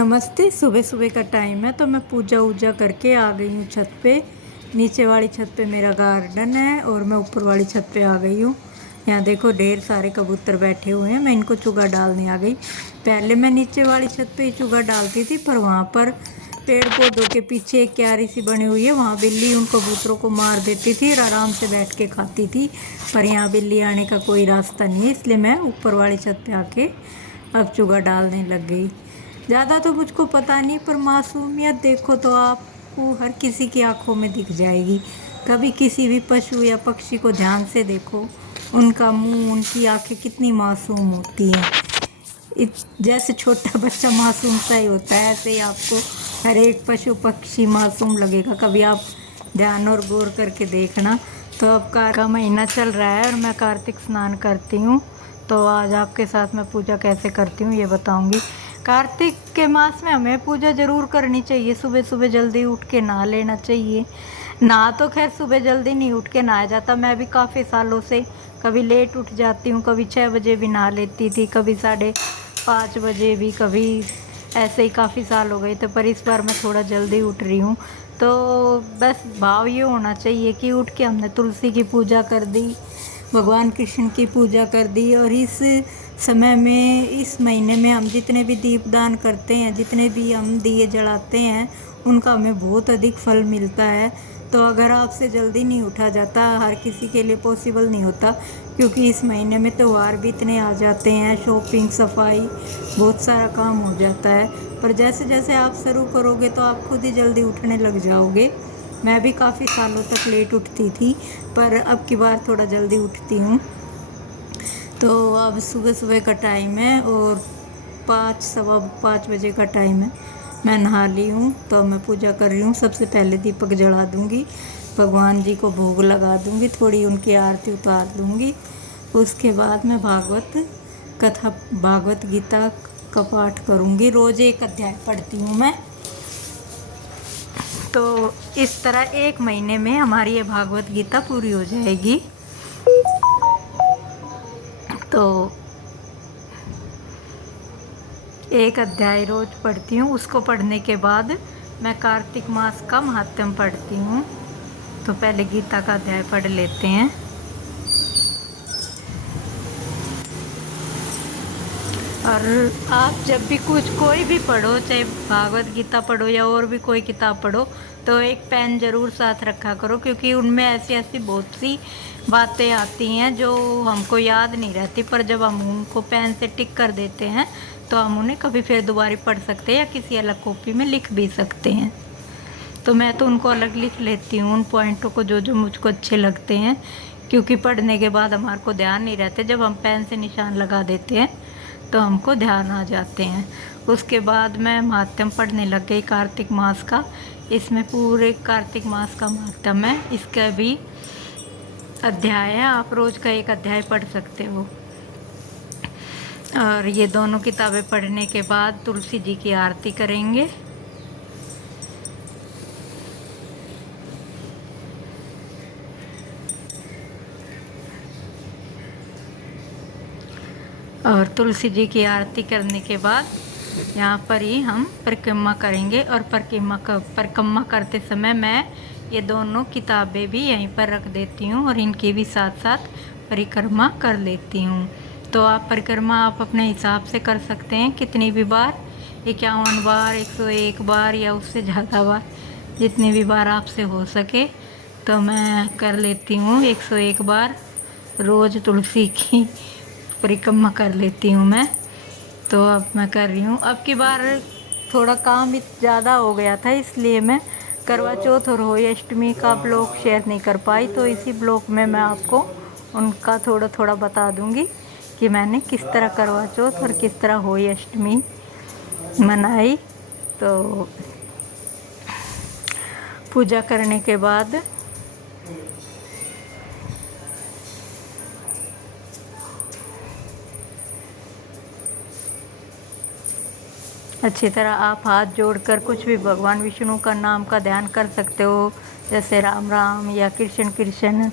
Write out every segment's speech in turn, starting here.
नमस्ते। सुबह सुबह का टाइम है तो मैं पूजा वूजा करके आ गई हूँ छत पे। नीचे वाली छत पे मेरा गार्डन है और मैं ऊपर वाली छत पे आ गई हूँ। यहाँ देखो ढेर सारे कबूतर बैठे हुए हैं, मैं इनको चुगा डालने आ गई। पहले मैं नीचे वाली छत पे ही चुगा डालती थी, पर वहाँ पर पेड़ पौधों के पीछे एक क्यारी सी बनी हुई है, वहाँ बिल्ली उन कबूतरों को मार देती थी और आराम से बैठ के खाती थी। पर यहाँ बिल्ली आने का कोई रास्ता नहीं है, इसलिए मैं ऊपर वाली छत पे आके अब चुगा डालने लग गई। ज़्यादा तो मुझको पता नहीं, पर मासूमियत देखो तो आपको हर किसी की आंखों में दिख जाएगी। कभी किसी भी पशु या पक्षी को ध्यान से देखो, उनका मुंह, उनकी आंखें कितनी मासूम होती हैं। जैसे छोटा बच्चा मासूम सा ही होता है, ऐसे ही आपको हर एक पशु पक्षी मासूम लगेगा। कभी आप ध्यान और गौर करके देखना। तो अब कार्तिक का महीना चल रहा है और मैं कार्तिक स्नान करती हूँ, तो आज आपके साथ मैं पूजा कैसे करती हूँ ये बताऊँगी। कार्तिक के मास में हमें पूजा ज़रूर करनी चाहिए। सुबह सुबह जल्दी उठ के नहा लेना चाहिए। नहा तो खैर सुबह जल्दी नहीं उठ के नहाया जाता, मैं भी काफ़ी सालों से कभी लेट उठ जाती हूँ, कभी 6 बजे भी नहा लेती थी, कभी 5:30 बजे भी, कभी ऐसे ही काफ़ी साल हो गए थे। पर इस बार मैं थोड़ा जल्दी उठ रही हूँ। तो बस भाव ये होना चाहिए कि उठ के हमने तुलसी की पूजा कर दी, भगवान कृष्ण की पूजा कर दी। और इस समय में, इस महीने में हम जितने भी दीपदान करते हैं, जितने भी हम दिए जलाते हैं, उनका हमें बहुत अधिक फल मिलता है। तो अगर आपसे जल्दी नहीं उठा जाता, हर किसी के लिए पॉसिबल नहीं होता, क्योंकि इस महीने में त्यौहार भी इतने आ जाते हैं, शॉपिंग, सफाई, बहुत सारा काम हो जाता है। पर जैसे जैसे आप शुरू करोगे तो आप खुद ही जल्दी उठने लग जाओगे। मैं भी काफ़ी सालों तक लेट उठती थी, पर अब की बार थोड़ा जल्दी उठती हूँ। तो अब सुबह सुबह का टाइम है और 5 सवा 5 बजे का टाइम है। मैं नहा ली हूँ, तो मैं पूजा कर रही हूँ। सबसे पहले दीपक जला दूँगी, भगवान जी को भोग लगा दूँगी, थोड़ी उनकी आरती उतार दूँगी। उसके बाद मैं भागवत गीता का पाठ करूँगी। रोज़ एक अध्याय पढ़ती हूँ मैं। तो इस तरह 1 महीने में हमारी ये भागवत गीता पूरी हो जाएगी। तो एक अध्याय रोज पढ़ती हूँ। उसको पढ़ने के बाद मैं कार्तिक मास का महात्म्य पढ़ती हूँ। तो पहले गीता का अध्याय पढ़ लेते हैं। और आप जब भी कोई भी पढ़ो, चाहे भागवत गीता पढ़ो या और भी कोई किताब पढ़ो, तो एक पेन ज़रूर साथ रखा करो, क्योंकि उनमें ऐसी ऐसी बहुत सी बातें आती हैं जो हमको याद नहीं रहती। पर जब हम उनको पेन से टिक कर देते हैं तो हम उन्हें कभी फिर दोबारा पढ़ सकते हैं या किसी अलग कॉपी में लिख भी सकते हैं। तो मैं तो उनको अलग लिख लेती हूँ, उन पॉइंटों को जो जो मुझको अच्छे लगते हैं, क्योंकि पढ़ने के बाद हमारे को ध्यान नहीं रहते। जब हम पेन से निशान लगा देते हैं तो हमको ध्यान आ जाते हैं। उसके बाद मैं महात्म्य पढ़ने लग गई कार्तिक मास का। इसमें पूरे कार्तिक मास का महात्म्य है, इसका भी अध्याय है। आप रोज़ का एक अध्याय पढ़ सकते हो। और ये दोनों किताबें पढ़ने के बाद तुलसी जी की आरती करेंगे। और तुलसी जी की आरती करने के बाद यहाँ पर ही हम परिक्रमा करेंगे। और परिक्रमा करते समय मैं ये दोनों किताबें भी यहीं पर रख देती हूँ और इनकी भी साथ साथ परिक्रमा कर लेती हूँ। तो आप परिक्रमा आप अपने हिसाब से कर सकते हैं, कितनी भी बार, 51 बार, 101 बार या उससे ज़्यादा बार, जितनी भी बार आपसे हो सके। तो मैं कर लेती हूँ 101 बार रोज़ तुलसी की परिक्रमा कर लेती हूँ मैं। तो अब मैं कर रही हूँ। अब की बार थोड़ा काम ज़्यादा हो गया था, इसलिए मैं करवा चौथ और होली अष्टमी का ब्लॉग शेयर नहीं कर पाई। तो इसी ब्लॉग में मैं आपको उनका थोड़ा थोड़ा बता दूँगी कि मैंने किस तरह करवा चौथ और किस तरह होली अष्टमी मनाई। तो पूजा करने के बाद अच्छी तरह आप हाथ जोड़कर कुछ भी भगवान विष्णु का नाम का ध्यान कर सकते हो, जैसे राम राम या कृष्ण कृष्ण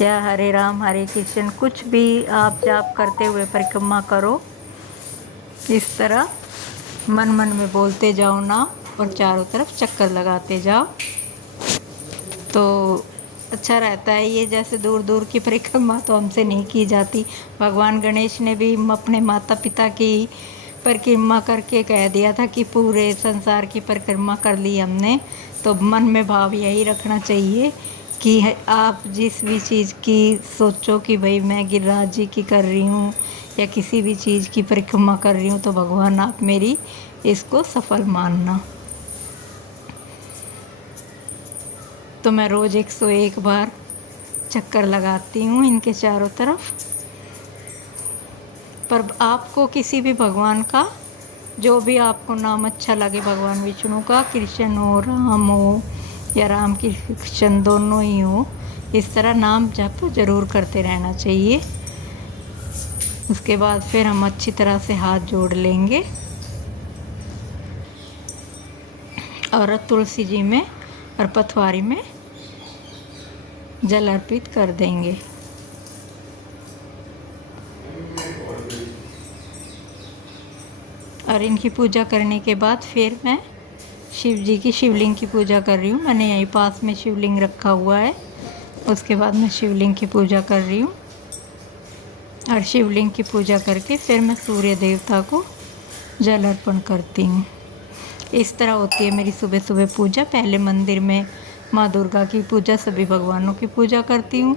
या हरे राम हरे कृष्ण, कुछ भी आप जाप करते हुए परिक्रमा करो इस तरह। मन मन में बोलते जाओ ना और चारों तरफ चक्कर लगाते जाओ, तो अच्छा रहता है ये। जैसे दूर दूर की परिक्रमा तो हमसे नहीं की जाती। भगवान गणेश ने भी अपने माता पिता की परिक्रमा करके कह दिया था कि पूरे संसार की परिक्रमा कर ली हमने। तो मन में भाव यही रखना चाहिए कि आप जिस भी चीज़ की सोचो कि भाई मैं गिरिराज जी की कर रही हूँ या किसी भी चीज़ की परिक्रमा कर रही हूँ, तो भगवान आप मेरी इसको सफल मानना। तो मैं रोज़ 101 बार चक्कर लगाती हूँ इनके चारों तरफ। पर आपको किसी भी भगवान का जो भी आपको नाम अच्छा लगे, भगवान विष्णु का, कृष्ण हो, राम हो या राम कृष्ण दोनों ही हो, इस तरह नाम जप जरूर करते रहना चाहिए। उसके बाद फिर हम अच्छी तरह से हाथ जोड़ लेंगे और तुलसी जी में और पथवारी में जल अर्पित कर देंगे। और इनकी पूजा करने के बाद फिर मैं शिव जी की शिवलिंग की पूजा कर रही हूँ। मैंने यहीं पास में शिवलिंग रखा हुआ है। उसके बाद मैं शिवलिंग की पूजा कर रही हूँ और शिवलिंग की पूजा करके फिर मैं सूर्य देवता को जल अर्पण करती हूँ। इस तरह होती है मेरी सुबह सुबह पूजा। पहले मंदिर में माँ दुर्गा की पूजा, सभी भगवानों की पूजा करती हूँ,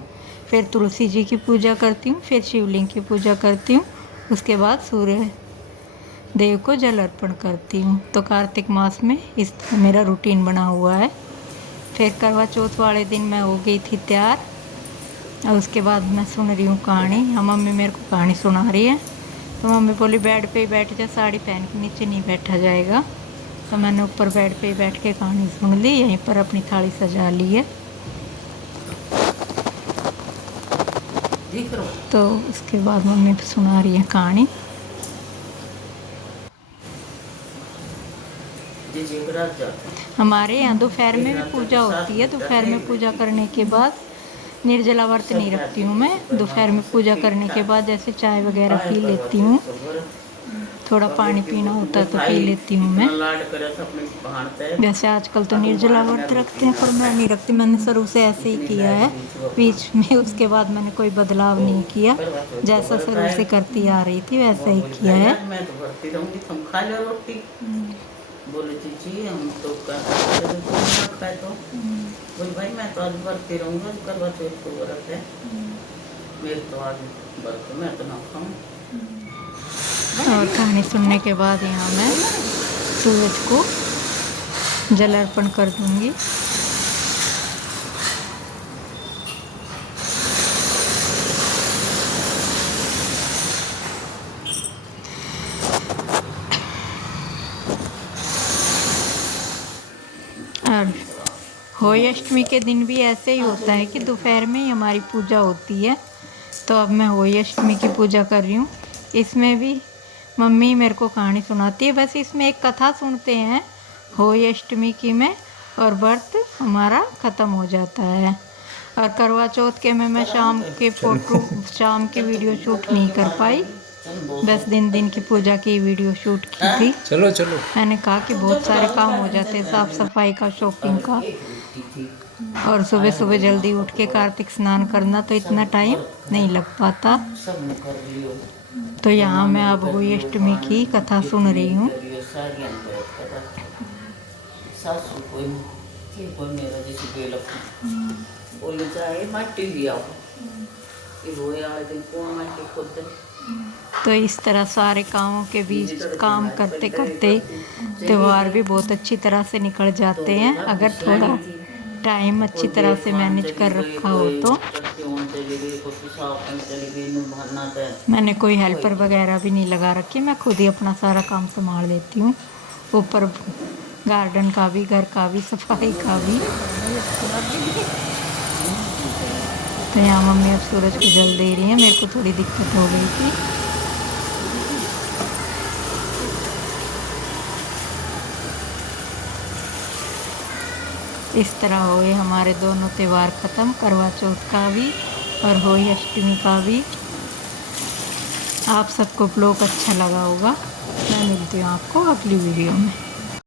फिर तुलसी जी की पूजा करती हूँ, फिर शिवलिंग की पूजा करती हूँ, उसके बाद सूर्य देव को जल अर्पण करती हूँ। तो कार्तिक मास में इस मेरा रूटीन बना हुआ है। फिर करवा चौथ वाले दिन मैं हो गई थी तैयार और उसके बाद मैं सुन रही हूँ कहानी। हम मम्मी मेरे को कहानी सुना रही है, तो मम्मी बोली बेड पे ही बैठ जा, साड़ी पहन के नीचे नहीं बैठा जाएगा। तो मैंने ऊपर बेड पे ही बैठ के कहानी सुन ली, यहीं पर अपनी थाली सजा ली है। तो उसके बाद मम्मी सुना रही है कहानी। हमारे यहाँ दोपहर में भी पूजा होती है। दोपहर में पूजा करने के बाद निर्जला व्रत नहीं रखती हूँ मैं। दोपहर में पूजा करने के बाद जैसे चाय वगैरह पी लेती हूँ, थोड़ा पानी पीना होता है तो पी लेती हूँ मैं। वैसे आजकल तो निर्जला व्रत रखते हैं, पर मैं नहीं रखती। मैंने शुरू से ऐसे ही किया है, बीच में उसके बाद मैंने कोई बदलाव नहीं किया। जैसा शुरू से करती आ रही थी वैसा ही किया है। बोले जी हम तो रखा है, तो बोले भाई मैं तो आज भरती रहूँगा, करवा चौथ को व्रत है मेरे, तो आज व्रत मैं तो ना खाऊँ। और कहानी सुनने के बाद यहाँ मैं सूरज को जल अर्पण कर दूँगी। और होली अष्टमी के दिन भी ऐसे ही होता है कि दोपहर में ही हमारी पूजा होती है। तो अब मैं होली अष्टमी की पूजा कर रही हूँ। इसमें भी मम्मी मेरे को कहानी सुनाती है। बस इसमें एक कथा सुनते हैं होली अष्टमी की में और व्रत हमारा ख़त्म हो जाता है। और करवा चौथ के में मैं शाम के शाम की वीडियो शूट नहीं कर पाई, बस दिन की पूजा की वीडियो शूट की थी। चलो मैंने कहा कि बहुत सारे काम हो जाते हैं, साफ़ सफाई का, शॉपिंग का, और सुबह सुबह जल्दी उठ के कार्तिक स्नान करना, तो इतना टाइम नहीं लग पाता। तो यहाँ मैं अब होली अष्टमी की कथा सुन रही हूँ। तो इस तरह सारे कामों के बीच काम करते करते त्यौहार भी बहुत अच्छी तरह से निकल जाते हैं, अगर थोड़ा टाइम अच्छी तरह से मैनेज कर रखा हो तो। मैंने कोई हेल्पर वगैरह भी नहीं लगा रखी, मैं खुद ही अपना सारा काम संभाल लेती हूँ। ऊपर गार्डन का भी, घर का भी, सफाई का भी। तो यहाँ मम्मी अब सूरज को जल दे रही है। मेरे को थोड़ी दिक्कत हो गई थी। इस तरह हुए हमारे दोनों त्यौहार ख़त्म, करवा चौथ का भी और होली अष्टमी का भी। आप सबको ब्लॉग अच्छा लगा होगा। मैं मिलती हूँ आपको अगली वीडियो में।